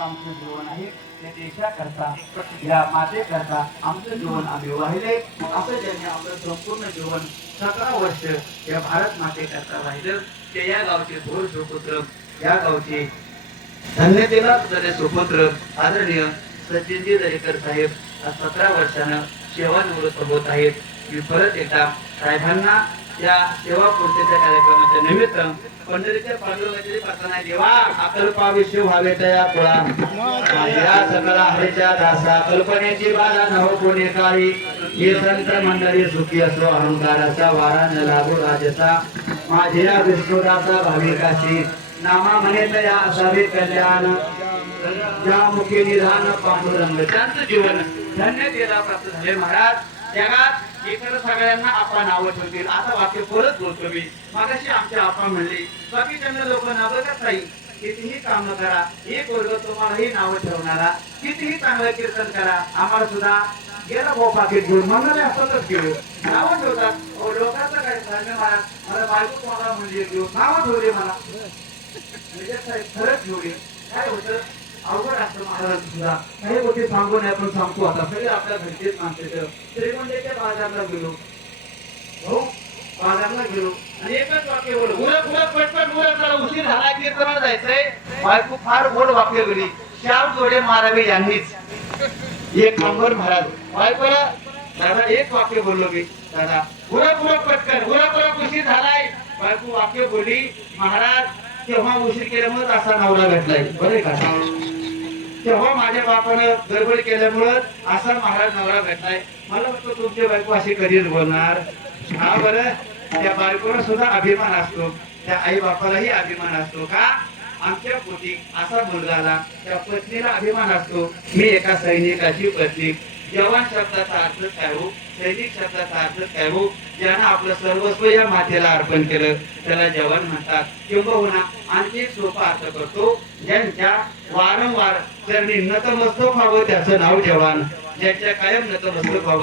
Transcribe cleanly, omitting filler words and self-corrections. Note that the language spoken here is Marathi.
आमचं जीवन आहे ते देशाकरता या मातेकरता आमचं जीवन आम्ही वाहिले असं ज्यांनी आपलं संपूर्ण जीवन 17 वर्ष या भारत मातेकरता वाहिलं ते या गावचे थोर सुपुत्र या गावचे धन्यतेला तुझे सुपुत्र आदरणीय सचिनजी दरेकर साहेब 17 वर्षानं सेवानिवृत्त होत आहेत. मी परत एकदा साहेबांना या सेवा पूर्तीच्या कार्यक्रमाच्या निमित्त पंढरीच्या पांडुरंगाची प्रार्थना देवा अकल्पा विश्व व्हावे तया कुळा माझ्या सकला हरीच्या दासा कल्पनेची बाधा न हो कोणी काळी हे संत मंडळी सुखी असो अहंकाराचा वारा न लागो राजसा माझ्या विष्णुदासा भाविकाशी नामा म्हणे तया असावे कल्याण ज्या मुखी निधान पांडुरंग त्यांचं जीवन धन्यतेला प्राप्त झाले. महाराज जगात इतर सगळ्यांना आपण नावं ठेवतील आता वाक्य परत बोलतो मी. मागाशी आमच्या आपण म्हणले बाकीच्यांना लोक नाव बघत नाही. कितीही काम करा एक वर्ग तुम्हालाही नाव ठेवणारा कितीही चांगलं कीर्तन करा आम्हाला सुद्धा गेला भाऊ पाकिट घेऊन म्हणून असतच गेलो नावं ठेवतात. लोकांचं काय सांग मला बायको तुम्हाला म्हणजे घेऊ नावं ठेवले मला खरंच ठेवले काय होतं अवघड असतं महाराज सुद्धा काही गोष्टी सांगून आपण सांगतो. आता सगळे आपल्या घरचेच माणसं श्रीमंतीच्या बाजारला गेलो हो बाजारला गेलो आणि एकच वाक्य बोल उरक उरक पटपट उरक जरा उशीर झाला कीर्तनाला जायचंय. बायको फार गोड वाक्य बोलली शाम जोडे मारावे यांनीच एक नंबर महाराज बायकोला दादा एक वाक्य बोललो मी दादा उरक उरक पटकन उरक उरक उशीर झालाय. बायको वाक्य बोलली महाराज तेव्हा उशीर केल्यामुळे असा नवरा भेटलाय बरे का तेव्हा माझ्या बापानं गडबड केल्यामुळं असा महाराज नवरा भेटलाय. मला वाटतं तुमची बायको अशी कधीच बोलणार. हा बरं त्या बायकोला सुद्धा अभिमान असतो त्या आई बापालाही अभिमान असतो का आमच्या पोटी असा मुलगा आला. त्या पत्नीला अभिमान असतो मी एका सैनिकाची पत्नी. जवान शब्दाचा अर्थ काय हो सैनिक शब्दाचा अर्थ काय हो ज्यानं आपलं सर्वस्व या मातेला अर्पण केलं त्याला जवान म्हणतात. किंबहुना आणखी एक सोपा अर्थ करतो ज्यांच्या वारंवार चरणी नतमस्तक व्हावं त्याचं नाव जवान ज्यांच्या कायम नतमस्तक व्हावं